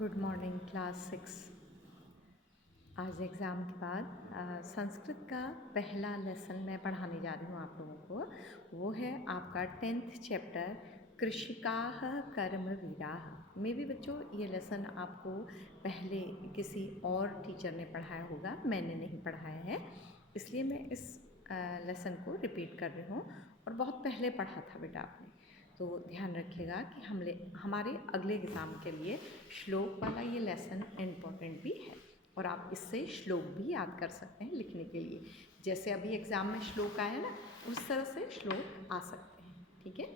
Good morning class 6। आज exam के बाद संस्कृत का पहला लेसन मैं पढ़ाने जा रही हूँ आप लोगों को। वो है आपका 10th चैप्टर कृषिकाः कर्मवीराः। मे भी बच्चों ये लेसन आपको पहले किसी और टीचर ने पढ़ाया होगा, मैंने नहीं पढ़ाया है, इसलिए मैं इस लेसन को रिपीट कर रही हूँ। और बहुत पहले पढ़ा था बेटा आपने, तो ध्यान रखिएगा कि हमारे अगले एग्ज़ाम के लिए श्लोक वाला ये लेसन इम्पोर्टेंट भी है और आप इससे श्लोक भी याद कर सकते हैं लिखने के लिए। जैसे अभी एग्ज़ाम में श्लोक आया ना, उस तरह से श्लोक आ सकते हैं। ठीक है,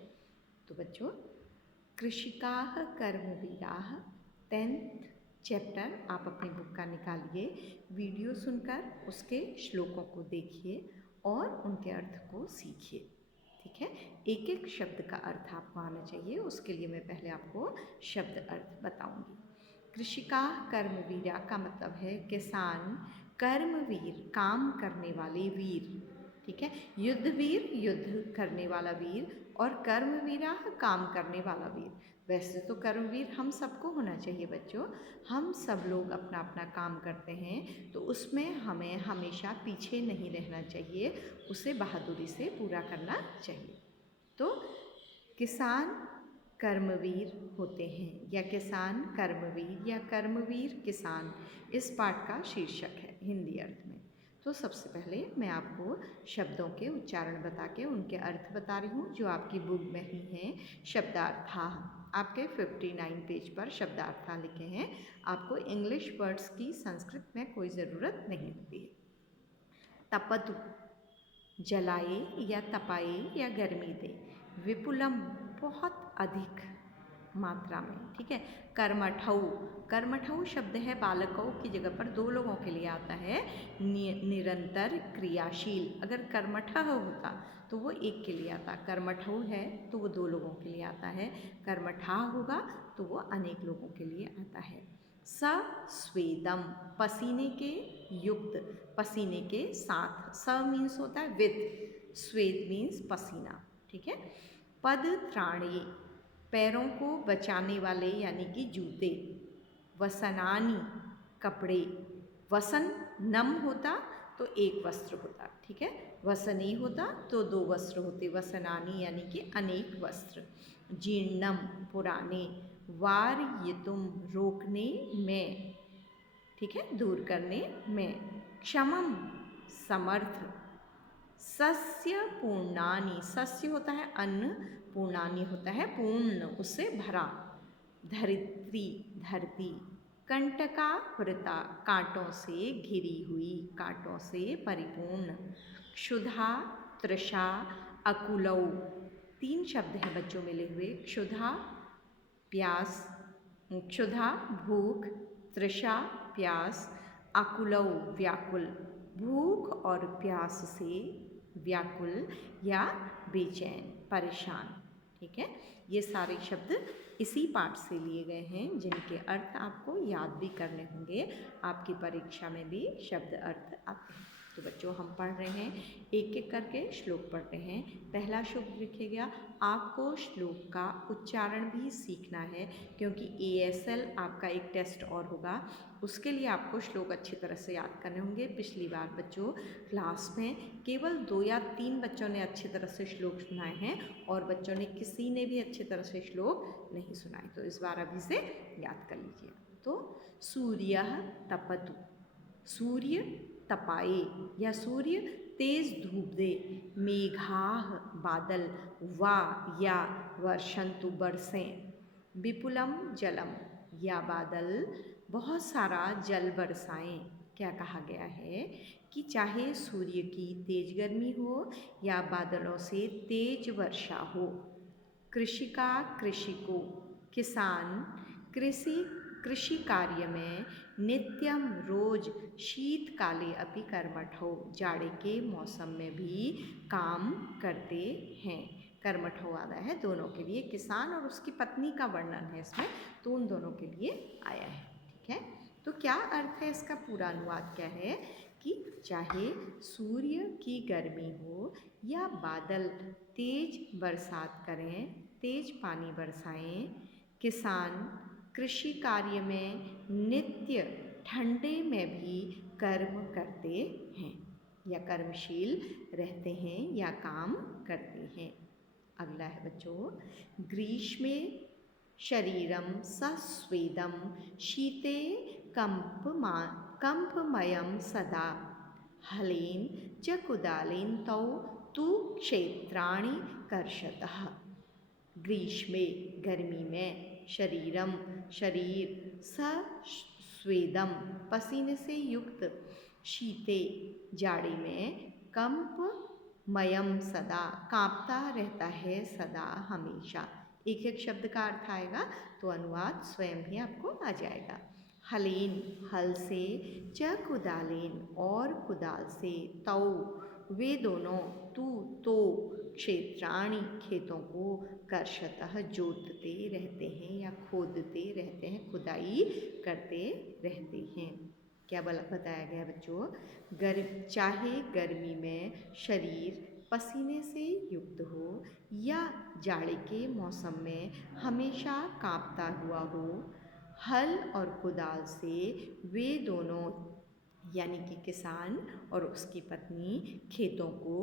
तो बच्चों कृषिकाः कर्मवीराः 10th चैप्टर आप अपनी बुक का निकालिए, वीडियो सुनकर उसके श्लोकों को देखिए और उनके अर्थ को सीखिए। ठीक है, एक एक शब्द का अर्थ आपको आना चाहिए, उसके लिए मैं पहले आपको शब्द अर्थ बताऊंगी। कृषिका कर्मवीरा का मतलब है किसान, कर्मवीर काम करने वाले वीर। ठीक है, युद्धवीर युद्ध करने वाला वीर और कर्मवीरा काम करने वाला वीर। वैसे तो कर्मवीर हम सबको होना चाहिए बच्चों, हम सब लोग अपना अपना काम करते हैं, तो उसमें हमें हमेशा पीछे नहीं रहना चाहिए, उसे बहादुरी से पूरा करना चाहिए। तो किसान कर्मवीर होते हैं या किसान कर्मवीर या कर्मवीर किसान इस पाठ का शीर्षक है हिंदी अर्थ में। तो सबसे पहले मैं आपको शब्दों के उच्चारण बता के उनके अर्थ बता रही हूँ, जो आपकी बुक में ही हैं। शब्दार्था आपके 59 पेज पर शब्दार्था लिखे हैं। आपको इंग्लिश वर्ड्स की संस्कृत में कोई ज़रूरत नहीं होती है। तपतु जलाए या तपाए या गर्मी दे। विपुलम बहुत अधिक मात्रा में। ठीक है, कर्मठौ कर्मठौ शब्द है बालकों की जगह पर दो लोगों के लिए आता है, निरंतर क्रियाशील। अगर कर्मठः होता तो वो एक के लिए आता, कर्मठौ है तो वो दो लोगों के लिए आता है, कर्मठा होगा तो वो अनेक लोगों के लिए आता है। सस्वेदम पसीने के युक्त, पसीने के साथ। स मीन्स होता है विथ, स्वेद मीन्स पसीना। ठीक है, पदत्राणे पैरों को बचाने वाले यानी कि जूते। वसनानी कपड़े, वसन नम होता तो एक वस्त्र होता। ठीक है, वसनी होता तो दो वस्त्र होते, वसनानी यानी कि अनेक वस्त्र। जीर्णम पुराने, वारयितुम रोकने में। ठीक है, दूर करने में। क्षमम समर्थ। सस्य पूर्णानि, सस्य होता है अन्न, पूर्णानि होता है पूर्ण, उससे भरा। धरित्री धरती। कंटकावृता कांटों से घिरी हुई, कांटों से परिपूर्ण। क्षुधा तृषा अकुलौ, तीन शब्द हैं बच्चों मिले हुए। क्षुधा प्यास, क्षुधा भूख, तृषा प्यास, अकुलौ व्याकुल। भूख और प्यास से व्याकुल या बेचैन, परेशान। ठीक है, ये सारे शब्द इसी पाठ से लिए गए हैं, जिनके अर्थ आपको याद भी करने होंगे, आपकी परीक्षा में भी शब्द अर्थ आते हैं। तो बच्चों हम पढ़ रहे हैं, एक एक करके श्लोक पढ़ते हैं। पहला श्लोक लिखिएगा। आपको श्लोक का उच्चारण भी सीखना है, क्योंकि ASL आपका एक टेस्ट और होगा, उसके लिए आपको श्लोक अच्छी तरह से याद करने होंगे। पिछली बार बच्चों क्लास में केवल 2 या 3 बच्चों ने अच्छी तरह से श्लोक सुनाए हैं और बच्चों ने किसी ने भी अच्छी तरह से श्लोक नहीं सुनाए, तो इस बार अभी से याद कर लीजिए। तो सूर्यः तपतु, सूर्य तपाए या सूर्य तेज धूप दे। मेघाः बादल, वा या वर्षन्तु बरसें। विपुलम जलम या बादल बहुत सारा जल बरसाएं। क्या कहा गया है कि चाहे सूर्य की तेज गर्मी हो या बादलों से तेज वर्षा हो। कृषिका कृषि को, किसान कृषि कार्य में नित्यम रोज शीतकाले अपि कर्मठौ, जाड़े के मौसम में भी काम करते हैं। कर्मठौ आता है दोनों के लिए, किसान और उसकी पत्नी का वर्णन है इसमें, तो उन दोनों के लिए आया है। ठीक है, तो क्या अर्थ है इसका, पूरा अनुवाद क्या है कि चाहे सूर्य की गर्मी हो या बादल तेज बरसात करें, तेज पानी बरसाएं, किसान कृषि कार्य में नित्य ठंडे में भी कर्म करते हैं या कर्मशील रहते हैं या काम करते हैं। अगला है बच्चों, ग्रीष्मे शरीरम सस्वेदम शीते कंपमयम सदा हलेन च कुदालेन तौ तु क्षेत्राणि कर्षतः। ग्रीष्मे गर्मी में, शरीरम शरीर, सस्वेदम पसीने से युक्त, शीते जाड़े में, कंपमयम सदा कांपता रहता है सदा हमेशा। एक एक शब्द का अर्थ आएगा तो अनुवाद स्वयं ही आपको आ जाएगा। हलेन हल से, च कुदालेन और कुदाल से, तौ वे दोनों, तू तो, क्षेत्राणि खेतों को, कर्षतः जोतते रहते हैं या खोदते रहते हैं, खुदाई करते रहते हैं। क्या बताया गया बच्चों, चाहे गर्मी में शरीर पसीने से युक्त हो या जाड़े के मौसम में हमेशा कांपता हुआ हो, हल और कुदाल से वे दोनों यानी कि किसान और उसकी पत्नी खेतों को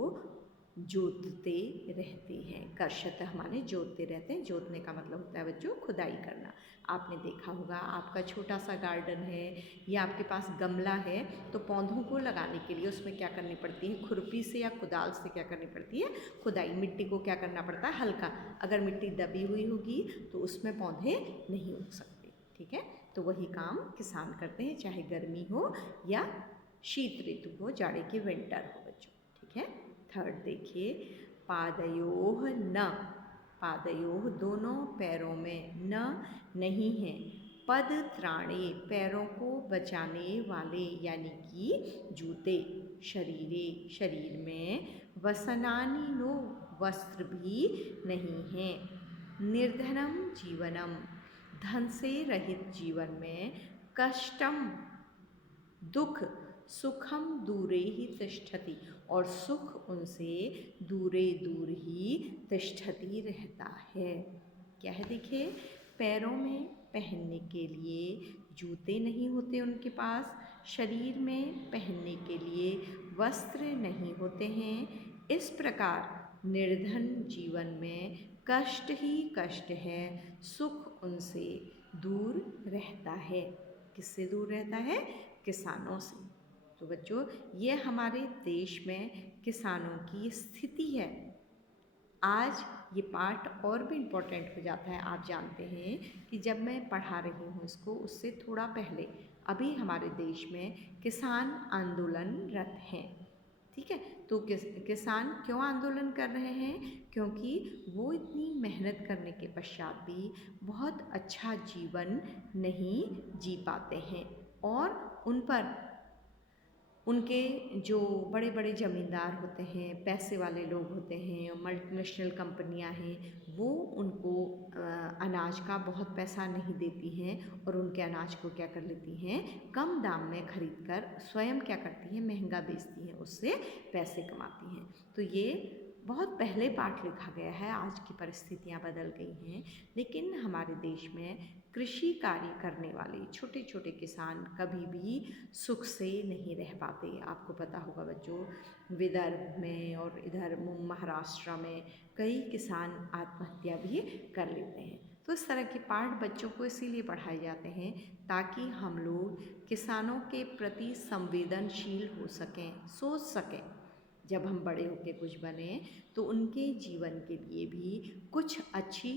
जोतते रहते हैं। कर्षतः माने जोतते रहते हैं। जोतने का मतलब होता है बच्चों खुदाई करना। आपने देखा होगा, आपका छोटा सा गार्डन है या आपके पास गमला है तो पौधों को लगाने के लिए उसमें क्या करनी पड़ती है, खुरपी से या कुदाल से क्या करनी पड़ती है, खुदाई। मिट्टी को क्या करना पड़ता है, हल्का। अगर मिट्टी दबी हुई होगी तो उसमें पौधे नहीं उग सकते। ठीक है, तो वही काम किसान करते हैं, चाहे गर्मी हो या शीत ऋतु हो, जाड़े की विंटर हो बच्चों। ठीक है, थर्ड देखिए, पादयोह न, पादयोह दोनों पैरों में, न नहीं है, पद त्राणे पैरों को बचाने वाले यानी कि जूते, शरीरे शरीर में, वसनानि नो वस्त्र भी नहीं है, निर्धनम जीवनम धन से रहित जीवन में, कष्टम दुख, सुखम दूरे ही तिष्ठति और सुख उनसे दूरे दूर ही तिष्ठति रहता है। क्या है देखिए, पैरों में पहनने के लिए जूते नहीं होते उनके पास, शरीर में पहनने के लिए वस्त्र नहीं होते हैं। इस प्रकार निर्धन जीवन में कष्ट ही कष्ट है, सुख उनसे दूर रहता है। किससे दूर रहता है, किसानों से। तो बच्चों, ये हमारे देश में किसानों की स्थिति है। आज ये पार्ट और भी इम्पोर्टेंट हो जाता है। आप जानते हैं कि जब मैं पढ़ा रही हूँ इसको, उससे थोड़ा पहले अभी हमारे देश में किसान आंदोलनरत हैं। ठीक है, तो किसान क्यों आंदोलन कर रहे हैं, क्योंकि वो इतनी मेहनत करने के पश्चात भी बहुत अच्छा जीवन नहीं जी पाते हैं और उन पर उनके जो बड़े बड़े ज़मींदार होते हैं, पैसे वाले लोग होते हैं, मल्टीनेशनल कंपनियां हैं, वो उनको अनाज का बहुत पैसा नहीं देती हैं और उनके अनाज को क्या कर लेती हैं, कम दाम में खरीद कर स्वयं क्या करती हैं, महंगा बेचती हैं, उससे पैसे कमाती हैं। तो ये बहुत पहले पाठ लिखा गया है, आज की परिस्थितियाँ बदल गई हैं, लेकिन हमारे देश में कृषि कार्य करने वाले छोटे छोटे किसान कभी भी सुख से नहीं रह पाते। आपको पता होगा बच्चों, विदर्भ में और इधर महाराष्ट्र में कई किसान आत्महत्या भी कर लेते हैं। तो इस तरह के पाठ बच्चों को इसीलिए पढ़ाए जाते हैं ताकि हम लोग किसानों के प्रति संवेदनशील हो सकें, सोच सकें। जब हम बड़े होकर कुछ बने तो उनके जीवन के लिए भी कुछ अच्छी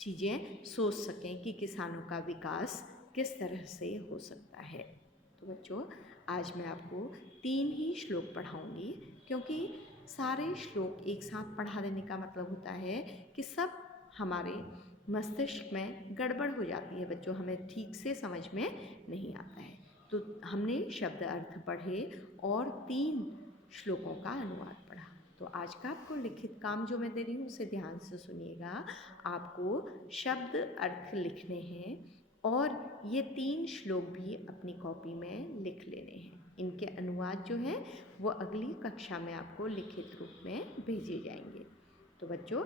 चीज़ें सोच सकें कि किसानों का विकास किस तरह से हो सकता है। तो बच्चों, आज मैं आपको 3 ही श्लोक पढ़ाऊँगी, क्योंकि सारे श्लोक एक साथ पढ़ा देने का मतलब होता है कि सब हमारे मस्तिष्क में गड़बड़ हो जाती है बच्चों, हमें ठीक से समझ में नहीं आता है। तो हमने शब्द अर्थ पढ़े और 3 श्लोकों का अनुवाद पढ़ा। तो आज का आपको लिखित काम जो मैं दे रही हूँ उसे ध्यान से सुनिएगा। आपको शब्द अर्थ लिखने हैं और ये 3 श्लोक भी अपनी कॉपी में लिख लेने हैं। इनके अनुवाद जो हैं वो अगली कक्षा में आपको लिखित रूप में भेजे जाएंगे। तो बच्चों,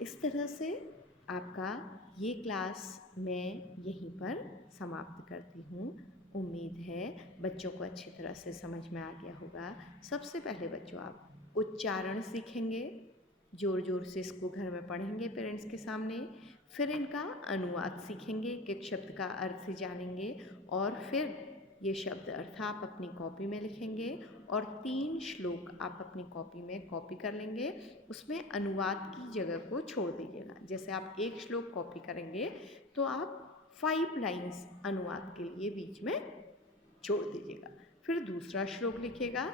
इस तरह से आपका ये क्लास मैं यहीं पर समाप्त करती हूँ। उम्मीद है बच्चों को अच्छी तरह से समझ में आ गया होगा। सबसे पहले बच्चों आप उच्चारण सीखेंगे, ज़ोर ज़ोर से इसको घर में पढ़ेंगे पेरेंट्स के सामने। फिर इनका अनुवाद सीखेंगे, एक एक शब्द का अर्थ जानेंगे और फिर ये शब्द अर्थ आप अपनी कॉपी में लिखेंगे और 3 श्लोक आप अपनी कॉपी में कॉपी कर लेंगे। उसमें अनुवाद की जगह को छोड़ दीजिएगा। जैसे आप एक श्लोक कॉपी करेंगे तो आप 5 लाइन्स अनुवाद के लिए बीच में छोड़ दीजिएगा। फिर दूसरा श्लोक लिखिएगा,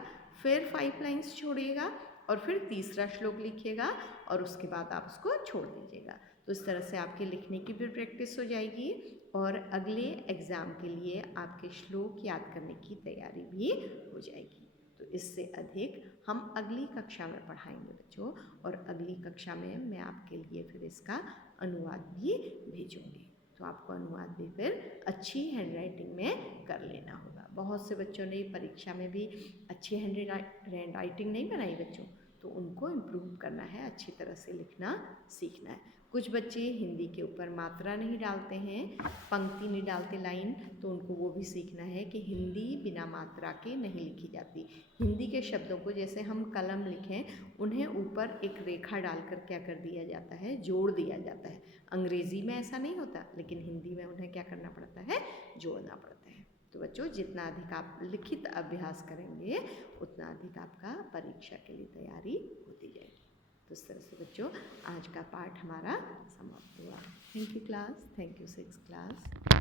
फिर 5 लाइन्स छोड़िएगा और फिर तीसरा श्लोक लिखिएगा और उसके बाद आप उसको छोड़ दीजिएगा। तो इस तरह से आपके लिखने की भी प्रैक्टिस हो जाएगी और अगले एग्ज़ाम के लिए आपके श्लोक याद करने की तैयारी भी हो जाएगी। तो इससे अधिक हम अगली कक्षा में पढ़ाएंगे बच्चों, और अगली कक्षा में मैं आपके लिए फिर इसका अनुवाद भी भेजूँगी। तो आपको अनुवाद भी फिर अच्छी हैंडराइटिंग में कर लेना होगा। बहुत से बच्चों ने परीक्षा में भी अच्छी हैंडराइटिंग नहीं बनाई बच्चों, तो उनको इम्प्रूव करना है, अच्छी तरह से लिखना सीखना है। कुछ बच्चे हिंदी के ऊपर मात्रा नहीं डालते हैं, पंक्ति नहीं डालते लाइन, तो उनको वो भी सीखना है कि हिंदी बिना मात्रा के नहीं लिखी जाती। हिंदी के शब्दों को जैसे हम कलम लिखें, उन्हें ऊपर एक रेखा डालकर क्या कर दिया जाता है, जोड़ दिया जाता है। अंग्रेज़ी में ऐसा नहीं होता, लेकिन हिंदी में उन्हें क्या करना पड़ता है, जोड़ना पड़ता है। तो बच्चों जितना अधिक आप लिखित अभ्यास करेंगे उतना अधिक आपका परीक्षा के लिए तैयारी होती जाएगी। तो इस तरह से बच्चों आज का पाठ हमारा समाप्त हुआ। Thank you class, thank you 6th class.